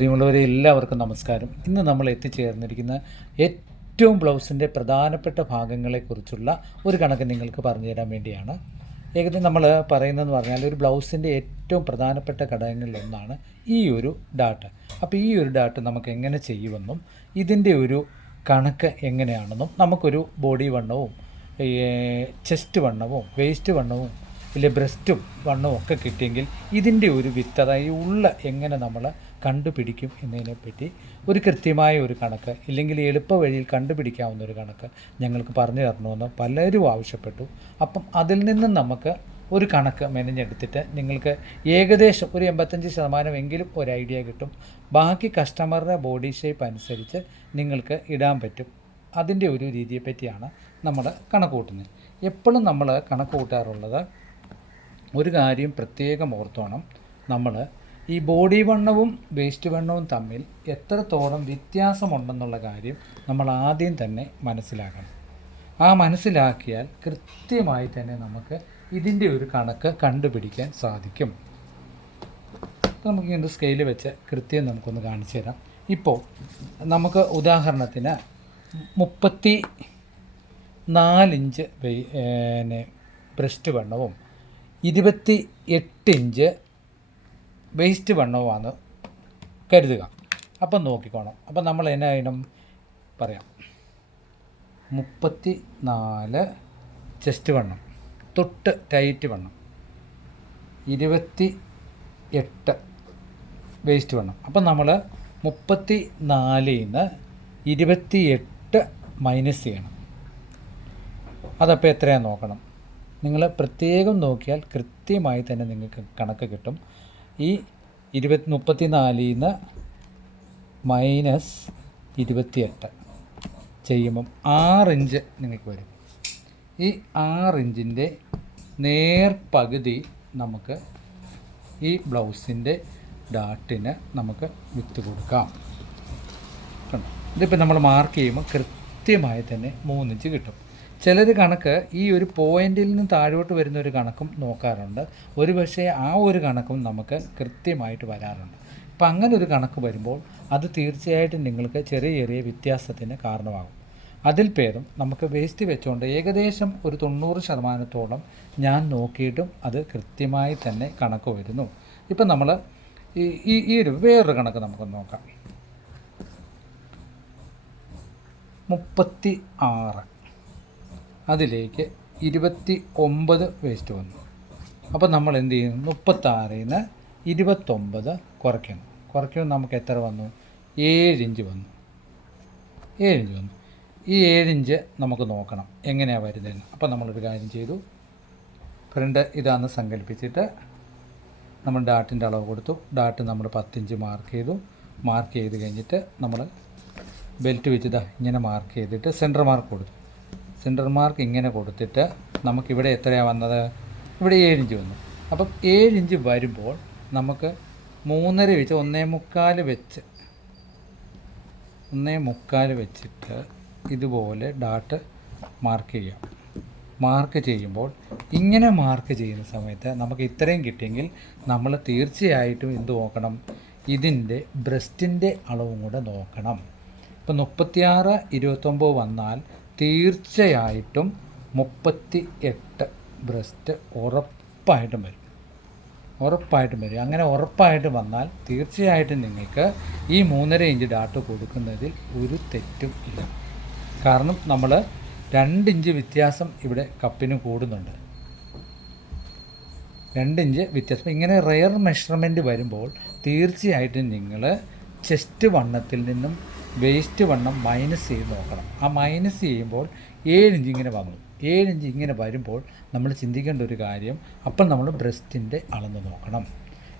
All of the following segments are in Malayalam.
പ്രിയമുള്ളവരെ എല്ലാവർക്കും നമസ്കാരം. ഇന്ന് നമ്മൾ എത്തിച്ചേർന്നിരിക്കുന്ന ഏറ്റവും ബ്ലൗസിൻ്റെ പ്രധാനപ്പെട്ട ഭാഗങ്ങളെക്കുറിച്ചുള്ള ഒരു കണക്ക് നിങ്ങൾക്ക് പറഞ്ഞു തരാൻ വേണ്ടിയാണ്. ഏകദേശം നമ്മൾ പറയുന്നതെന്ന് പറഞ്ഞാൽ ഒരു ബ്ലൗസിൻ്റെ ഏറ്റവും പ്രധാനപ്പെട്ട ഘടകങ്ങളിലൊന്നാണ് ഈ ഒരു ഡാട്ട്. അപ്പോൾ ഈ ഒരു ഡാട്ട് നമുക്ക് എങ്ങനെ ചെയ്യുമെന്നും ഇതിൻ്റെ ഒരു കണക്ക് എങ്ങനെയാണെന്നും നമുക്കൊരു ബോഡി വണ്ണവും ചെസ്റ്റ് വണ്ണവും വേസ്റ്റ് വണ്ണവും ഇല്ലേ ബ്രസ്റ്റും വണ്ണവും ഒക്കെ കിട്ടിയെങ്കിൽ ഇതിൻ്റെ ഒരു വിത്തത ഈ ഉള്ള എങ്ങനെ നമ്മൾ കണ്ടുപിടിക്കും എന്നതിനെപ്പറ്റി ഒരു കൃത്യമായ ഒരു കണക്ക് ഇല്ലെങ്കിൽ എളുപ്പ വഴിയിൽ കണ്ടുപിടിക്കാവുന്ന ഒരു കണക്ക് ഞങ്ങൾക്ക് പറഞ്ഞു തരണമെന്ന് പലരും ആവശ്യപ്പെട്ടു. അപ്പം അതിൽ നിന്നും നമുക്ക് ഒരു കണക്ക് മെനഞ്ഞെടുത്തിട്ട് നിങ്ങൾക്ക് ഏകദേശം ഒരു 85% എങ്കിലും ഒരു ഐഡിയ കിട്ടും. ബാക്കി കസ്റ്റമറുടെ ബോഡി ഷേപ്പ് അനുസരിച്ച് നിങ്ങൾക്ക് ഇടാൻ പറ്റും. അതിൻ്റെ ഒരു രീതിയെ പറ്റിയാണ് നമ്മൾ കണക്ക് കൂട്ടുന്നത്. എപ്പോഴും നമ്മൾ കണക്ക് കൂട്ടാറുള്ളത് ഒരു കാര്യം പ്രത്യേകം ഓർത്തോണം. നമ്മൾ ഈ ബോഡി വണ്ണവും വേസ്റ്റ് വണ്ണവും തമ്മിൽ എത്രത്തോളം വ്യത്യാസമുണ്ടെന്നുള്ള കാര്യം നമ്മൾ ആദ്യം തന്നെ മനസ്സിലാക്കണം. ആ മനസ്സിലാക്കിയാൽ കൃത്യമായി തന്നെ നമുക്ക് ഇതിൻ്റെ ഒരു കണക്ക് കണ്ടുപിടിക്കാൻ സാധിക്കും. നമുക്കിങ്ങനെ സ്കെയിൽ വെച്ച് കൃത്യം നമുക്കൊന്ന് കാണിച്ചു തരാം. ഇപ്പോൾ നമുക്ക് ഉദാഹരണത്തിന് 34 ഇഞ്ച് ബ്രസ്റ്റ് വണ്ണവും 28 ഇഞ്ച് വേസ്റ്റ് വണ്ണവുമാണ് കരുതുക. അപ്പം നോക്കിക്കോണം. അപ്പം നമ്മൾ എന്നാ പറയാം, 34 ചെസ്റ്റ് വണ്ണം തൊട്ട് ടൈറ്റ് വണ്ണം, 28 വേസ്റ്റ് വണ്ണം. അപ്പം നമ്മൾ 34 നിന്ന് 28 മൈനസ് ചെയ്യണം. അതപ്പോൾ എത്രയാണ് നോക്കണം. നിങ്ങൾ പ്രത്യേകം നോക്കിയാൽ കൃത്യമായി തന്നെ നിങ്ങൾക്ക് കണക്ക് കിട്ടും. ഈ 34 നിന്ന് മൈനസ് 28 ചെയ്യുമ്പം 6 ഇഞ്ച് നിങ്ങൾക്ക് വരും. ഈ 6 ഇഞ്ചിൻ്റെ നേർപകുതി നമുക്ക് ഈ ബ്ലൗസിൻ്റെ ഡാട്ടിന് നമുക്ക് വിത്ത് കൊടുക്കാം. ഇതിപ്പോൾ നമ്മൾ മാർക്ക് ചെയ്യുമ്പോൾ കൃത്യമായി തന്നെ 3 ഇഞ്ച് കിട്ടും. ചിലർ കണക്ക് ഈ ഒരു പോയിന്റിൽ നിന്ന് താഴോട്ട് വരുന്ന ഒരു കണക്കും നോക്കാറുണ്ട്. ഒരു പക്ഷേ ആ ഒരു കണക്കും നമുക്ക് കൃത്യമായിട്ട് വരാറുണ്ട്. അപ്പം അങ്ങനെ ഒരു കണക്ക് വരുമ്പോൾ അത് തീർച്ചയായിട്ടും നിങ്ങൾക്ക് ചെറിയ ചെറിയ വ്യത്യാസത്തിന് കാരണമാകും. അതിൽ ഭേദം നമുക്ക് വേസ്റ്റ് വെച്ചുകൊണ്ട് ഏകദേശം ഒരു 90% ഞാൻ നോക്കിയിട്ടും അത് കൃത്യമായി തന്നെ കണക്ക് വരുന്നു. ഇപ്പം നമ്മൾ ഈ ഒരു വേറൊരു കണക്ക് നമുക്ക് നോക്കാം. 36 അതിലേക്ക് 29 വേസ്റ്റ് വന്നു. അപ്പോൾ നമ്മൾ എന്ത് ചെയ്യുന്നു, 36 നിന്ന് 29 കുറയ്ക്കുമ്പോൾ നമുക്ക് എത്ര വന്നു, 7 ഇഞ്ച് വന്നു. 7 ഇഞ്ച് വന്നു. ഈ 7 ഇഞ്ച് നമുക്ക് നോക്കണം എങ്ങനെയാണ് വരുന്നതെന്ന്. അപ്പോൾ നമ്മളൊരു കാര്യം ചെയ്തു, ഫ്രണ്ട് ഇതാണെന്ന് സങ്കല്പിച്ചിട്ട് നമ്മൾ ഡാട്ടിൻ്റെ അളവ് കൊടുത്തു. ഡാട്ട് നമ്മൾ 10 ഇഞ്ച് മാർക്ക് ചെയ്തു. മാർക്ക് ചെയ്ത് കഴിഞ്ഞിട്ട് നമ്മൾ ബെൽറ്റ് വെച്ച് ഇങ്ങനെ മാർക്ക് ചെയ്തിട്ട് സെൻറ്റർ മാർക്ക് കൊടുത്തു. സെൻറ്റർ മാർക്ക് ഇങ്ങനെ കൊടുത്തിട്ട് നമുക്കിവിടെ എത്രയാണ് വന്നത്, ഇവിടെ 7 ഇഞ്ച് വന്നു. അപ്പം 7 ഇഞ്ച് വരുമ്പോൾ നമുക്ക് 3.5 വെച്ച് 1.25 വെച്ച് 1.25 വെച്ചിട്ട് ഇതുപോലെ ഡാട്ട് മാർക്ക് ചെയ്യാം. മാർക്ക് ചെയ്യുമ്പോൾ ഇങ്ങനെ മാർക്ക് ചെയ്യുന്ന സമയത്ത് നമുക്ക് ഇത്രയും കിട്ടിയെങ്കിൽ നമ്മൾ തീർച്ചയായിട്ടും എന്ത് നോക്കണം, ഇതിൻ്റെ ബ്രസ്റ്റിൻ്റെ അളവും കൂടെ നോക്കണം. ഇപ്പം 36, 29 വന്നാൽ തീർച്ചയായിട്ടും 38 ബ്രസ്റ്റ് ഉറപ്പായിട്ടും വരും. അങ്ങനെ ഉറപ്പായിട്ടും വന്നാൽ തീർച്ചയായിട്ടും നിങ്ങൾക്ക് ഈ 3.5 ഇഞ്ച് ഡാട്ട് കൊടുക്കുന്നതിൽ ഒരു തെറ്റും ഇല്ല. കാരണം നമ്മൾ 2 ഇഞ്ച് വ്യത്യാസം ഇവിടെ കപ്പിന് കൂടുന്നുണ്ട്. 2 ഇഞ്ച് വ്യത്യാസം. ഇങ്ങനെ റെയർ മെഷർമെൻറ്റ് വരുമ്പോൾ തീർച്ചയായിട്ടും നിങ്ങൾ ചെസ്റ്റ് വണ്ണത്തിൽ നിന്നും വേസ്റ്റ് വണ്ണം മൈനസ് ചെയ്ത് നോക്കണം. ആ മൈനസ് ചെയ്യുമ്പോൾ 7 ഇഞ്ച് ഇങ്ങനെ വന്നു. 7 ഇഞ്ച് ഇങ്ങനെ വരുമ്പോൾ നമ്മൾ ചിന്തിക്കേണ്ട ഒരു കാര്യം, അപ്പം നമ്മൾ ബ്രസ്റ്റിൻ്റെ അളന്ന് നോക്കണം.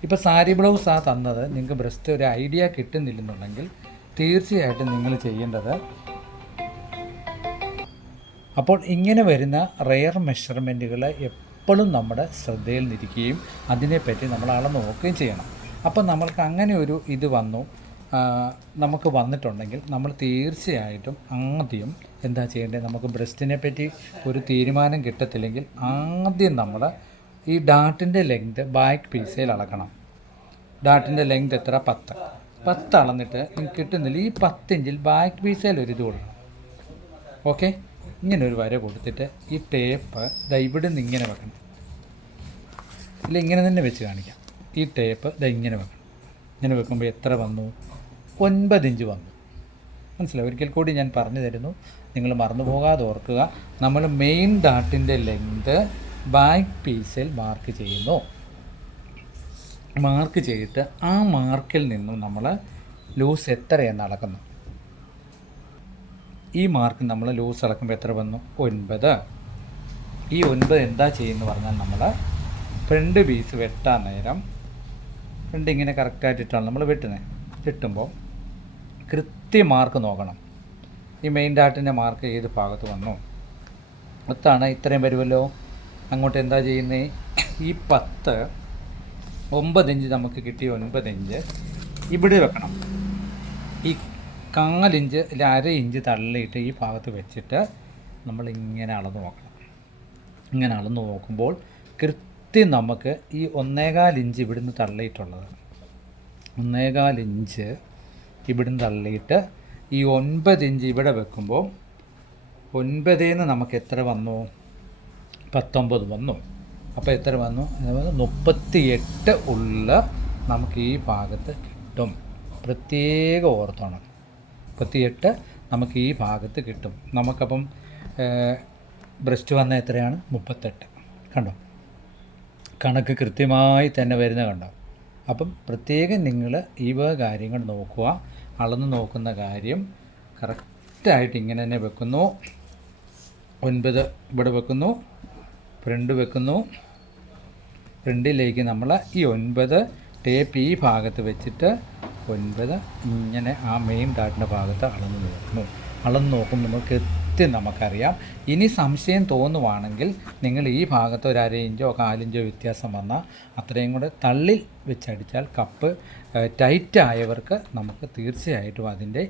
ഇപ്പോൾ സാരി ബ്ലൗസാണ് തന്നത്, നിങ്ങൾക്ക് ബ്രസ്റ്റ് ഒരു ഐഡിയ കിട്ടുന്നില്ലെന്നുണ്ടെങ്കിൽ തീർച്ചയായിട്ടും നിങ്ങൾ ചെയ്യേണ്ടത്, അപ്പോൾ ഇങ്ങനെ വരുന്ന റെയർ മെഷർമെൻറ്റുകൾ എപ്പോഴും നമ്മുടെ ശ്രദ്ധയിൽ നിൽക്കുകയും അതിനെപ്പറ്റി നമ്മൾ അളന്ന് നോക്കുകയും ചെയ്യണം. അപ്പം നമ്മൾക്ക് അങ്ങനെ ഒരു ഇത് നമുക്ക് വന്നിട്ടുണ്ടെങ്കിൽ നമ്മൾ തീർച്ചയായിട്ടും ആദ്യം എന്താ ചെയ്യേണ്ടത്, നമുക്ക് ബ്രസ്റ്റിനെ പറ്റി ഒരു തീരുമാനം കിട്ടത്തില്ലെങ്കിൽ ആദ്യം നമ്മൾ ഈ ഡാട്ടിൻ്റെ ലെങ്ത് ബാക്ക് പീസിൽ അളക്കണം. ഡാട്ടിൻ്റെ ലെങ്ത് എത്ര, 10. 10 അളന്നിട്ട് നിങ്ങൾക്ക് കിട്ടുന്നില്ല, ഈ 10 ഇഞ്ചിൽ ബാക്ക് പീസിൽ ഒരു ഇത് കൊടുക്കണം. ഓക്കെ, ഇങ്ങനെ ഒരു വര കൊടുത്തിട്ട് ഈ ടേപ്പ് ദാ ഇവിടെ നിന്ന് ഇങ്ങനെ വെക്കണം. ഇല്ല, ഇങ്ങനെ തന്നെ വെച്ച് കാണിക്കാം. ഈ ടേപ്പ് ദാ ഇങ്ങനെ വെക്കണം. ഇങ്ങനെ വെക്കുമ്പോൾ എത്ര വന്നു? 9 ഇഞ്ച് വന്നു. മനസ്സിലായി? ഒരിക്കൽ കൂടി ഞാൻ പറഞ്ഞു തരുന്നു, നിങ്ങൾ മറന്നു പോകാതെ ഓർക്കുക. നമ്മൾ മെയിൻ ഡാർട്ടിൻ്റെ ലെങ്ത് ബാക്ക് പീസിൽ മാർക്ക് ചെയ്യുന്നു. മാർക്ക് ചെയ്തിട്ട് ആ മാർക്കിൽ നിന്നും നമ്മൾ ലൂസ് എത്രയെന്ന് അളക്കുന്നു. ഈ മാർക്ക് നമ്മൾ ലൂസ് അളക്കുമ്പോൾ എത്ര വന്നു? 9. ഈ 9 എന്താ ചെയ്യുമെന്ന് പറഞ്ഞാൽ നമ്മൾ ഫ്രണ്ട് പീസ് വെട്ടാൻ നേരം ഫ്രണ്ട് ഇങ്ങനെ കറക്റ്റായിട്ടിട്ടാണ് നമ്മൾ വെട്ടുന്നത്. വെട്ടുമ്പോൾ കൃത്യ മാർക്ക് നോക്കണം. ഈ മെയിൻ ഡാർട്ടിൻ്റെ മാർക്ക് ഏത് ഭാഗത്ത് വന്നു? 10 ഇത്രയും വരുമല്ലോ. അങ്ങോട്ട് എന്താ ചെയ്യുന്നത്? ഈ 9 ഇഞ്ച് നമുക്ക് കിട്ടിയ 9 ഇഞ്ച് ഇവിടെ വെക്കണം. ഈ 1/4 ഇഞ്ച് അല്ല 1/2 ഇഞ്ച് തള്ളിയിട്ട് ഈ ഭാഗത്ത് വെച്ചിട്ട് നമ്മളിങ്ങനെ അളന്ന് നോക്കണം. ഇങ്ങനെ അളന്ന് നോക്കുമ്പോൾ കൃത്യം നമുക്ക് ഈ 1.25 ഇഞ്ച് ഇവിടുന്ന് തള്ളിയിട്ടുള്ളത്, 1.25 ഇഞ്ച് ഇവിടുന്ന് തള്ളിയിട്ട് ഈ 9 ഇഞ്ച് ഇവിടെ വെക്കുമ്പോൾ 9 നമുക്ക് എത്ര വന്നു? 19 വന്നു. അപ്പോൾ എത്ര വന്നു? 38 ഉള്ള നമുക്ക് ഈ ഭാഗത്ത് കിട്ടും. പ്രത്യേകം ഓർത്തോണം, 38 നമുക്ക് ഈ ഭാഗത്ത് കിട്ടും. നമുക്കപ്പം ബ്രസ്റ്റ് വന്ന എത്രയാണ്? 38. കണ്ടോ, കണക്ക് കൃത്യമായി തന്നെ വരുന്ന കണ്ടോ. അപ്പം പ്രത്യേകം നിങ്ങൾ ഈ വക കാര്യങ്ങൾ നോക്കുക. അളന്ന് നോക്കുന്ന കാര്യം കറക്റ്റായിട്ട് ഇങ്ങനെ തന്നെ വെക്കുന്നു. 9 ഇവിടെ വെക്കുന്നു, ഫ്രണ്ട് വെക്കുന്നു. ഫ്രണ്ടിലേക്ക് നമ്മൾ ഈ 9 ടേപ്പ് ഈ ഭാഗത്ത് വെച്ചിട്ട് 9 ഇങ്ങനെ ആ മെയിൻ ഡാർട്ടിൻ്റെ ഭാഗത്ത് അളന്ന് നോക്കുന്നു. അളന്ന് നോക്കുമ്പോൾ നമുക്കറിയാം. ഇനി സംശയം തോന്നുവാണെങ്കിൽ നിങ്ങൾ ഈ ഭാഗത്ത് ഒരു 1/2 ഇഞ്ചോ 1/4 ഇഞ്ചോ വ്യത്യാസം വന്നാൽ അത്രയും കൂടെ തള്ളി വെച്ചടിച്ചാൽ കപ്പ് ടൈറ്റായവർക്ക് നമുക്ക് തീർച്ചയായിട്ടും അതിൻ്റെ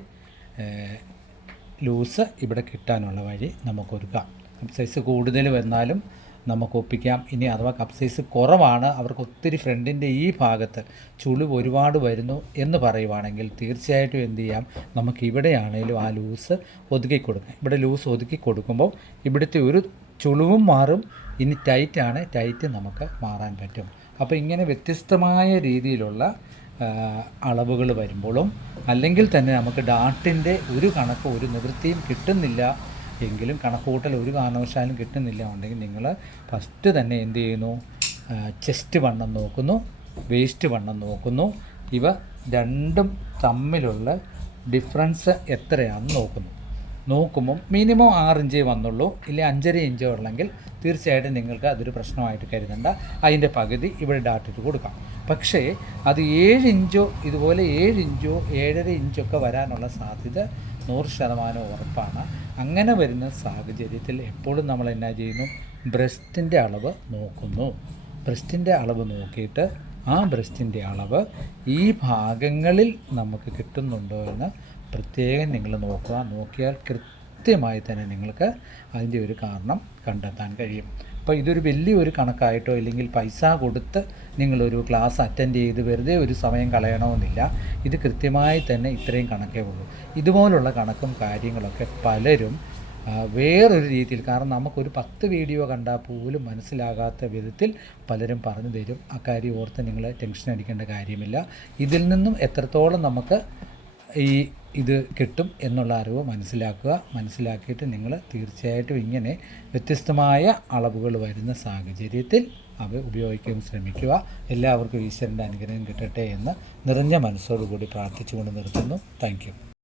ലൂസ് ഇവിടെ കിട്ടാനുള്ള വഴി നമുക്കൊരുക്കാം. കപ്പ് സൈസ് കൂടുതൽ വന്നാലും നമുക്ക് ഒപ്പിക്കാം. ഇനി അഥവാ കപ്പ് സൈസ് കുറവാണ്, അവർക്ക് ഒത്തിരി ഫ്രണ്ടിൻ്റെ ഈ ഭാഗത്ത് ചുളിവ് ഒരുപാട് വരുന്നു എന്ന് പറയുവാണെങ്കിൽ തീർച്ചയായിട്ടും എന്ത് ചെയ്യാം, നമുക്ക് ഇവിടെയാണേലും ആ ലൂസ് ഒതുക്കി കൊടുക്കാം. ഇവിടെ ലൂസ് ഒതുക്കി കൊടുക്കുമ്പോൾ ഇവിടുത്തെ ഒരു ചുളിവും മാറും. ഇനി ടൈറ്റ് നമുക്ക് മാറാൻ പറ്റും. അപ്പോൾ ഇങ്ങനെ വ്യത്യസ്തമായ രീതിയിലുള്ള അളവുകൾ വരുമ്പോഴും അല്ലെങ്കിൽ തന്നെ നമുക്ക് ഡാർട്ടിൻ്റെ ഒരു കണക്ക് ഒരു നിവൃത്തിയും കിട്ടുന്നില്ല എങ്കിലും കണക്കൂട്ടൽ ഒരു കാരണവശാലും കിട്ടുന്നില്ല ഉണ്ടെങ്കിൽ നിങ്ങൾ ഫസ്റ്റ് തന്നെ എന്ത് ചെയ്യുന്നു? ചെസ്റ്റ് വണ്ണം നോക്കുന്നു, വേസ്റ്റ് വണ്ണം നോക്കുന്നു. ഇവ രണ്ടും തമ്മിലുള്ള ഡിഫറൻസ് എത്രയാണെന്ന് നോക്കുന്നു. നോക്കുമ്പം മിനിമം 6 ഇഞ്ചേ വന്നുള്ളൂ, ഇല്ലെങ്കിൽ 5.5 ഇഞ്ചോ ഉള്ളെങ്കിൽ തീർച്ചയായിട്ടും നിങ്ങൾക്ക് അതൊരു പ്രശ്നമായിട്ട് കരുതണ്ട. അതിൻ്റെ പകുതി ഇവിടെ ഡാർട്ടിട്ട് കൊടുക്കാം. പക്ഷേ അത് 7 ഇഞ്ചോ ഇതുപോലെ 7 ഇഞ്ചോ 7.5 ഇഞ്ചൊക്കെ വരാനുള്ള സാധ്യത 100% ഉറപ്പാണ്. അങ്ങനെ വരുന്ന സാഹചര്യത്തിൽ എപ്പോഴും നമ്മൾ എന്നാ ചെയ്യുന്നു? ബ്രസ്റ്റിൻ്റെ അളവ് നോക്കുന്നു. ബ്രസ്റ്റിൻ്റെ അളവ് നോക്കിയിട്ട് ആ ബ്രസ്റ്റിൻ്റെ അളവ് ഈ ഭാഗങ്ങളിൽ നമുക്ക് കിട്ടുന്നുണ്ടോ എന്ന് പ്രത്യേകം നിങ്ങൾ നോക്കുക. നോക്കിയാൽ കൃത്യമായി തന്നെ നിങ്ങൾക്ക് അതിൻ്റെ ഒരു കാരണം കണ്ടെത്താൻ കഴിയും. അപ്പോൾ ഇതൊരു വലിയൊരു കണക്കായിട്ടോ ഇല്ലെങ്കിൽ പൈസ കൊടുത്ത് നിങ്ങളൊരു ക്ലാസ് അറ്റൻഡ് ചെയ്ത് വെറുതെ ഒരു സമയം കളയണമെന്നില്ല. ഇത് കൃത്യമായി തന്നെ ഇത്രയും കണക്കേ ഉള്ളൂ. ഇതുപോലുള്ള കണക്കും കാര്യങ്ങളൊക്കെ പലരും വേറൊരു രീതിയിൽ, കാരണം നമുക്കൊരു 10 വീഡിയോ കണ്ടാൽ പോലും മനസ്സിലാകാത്ത വിധത്തിൽ പലരും പറഞ്ഞു തരും. അക്കാര്യം ഓർത്ത് നിങ്ങൾ ടെൻഷൻ അടിക്കേണ്ട കാര്യമില്ല. ഇതിൽ നിന്നും എത്രത്തോളം നമുക്ക് ഇത് കിട്ടും എന്നുള്ള അറിവ് മനസ്സിലാക്കിയിട്ട് നിങ്ങൾ തീർച്ചയായിട്ടും ഇങ്ങനെ വ്യത്യസ്തമായ അളവുകൾ വരുന്ന സാഹചര്യത്തിൽ അവ ഉപയോഗിക്കാൻ ശ്രമിക്കുക. എല്ലാവർക്കും ഈശ്വരൻ്റെ അനുഗ്രഹം കിട്ടട്ടെ എന്ന് നിറഞ്ഞ മനസ്സോടുകൂടി പ്രാർത്ഥിച്ചുകൊണ്ട് നിർത്തുന്നു. Thank you.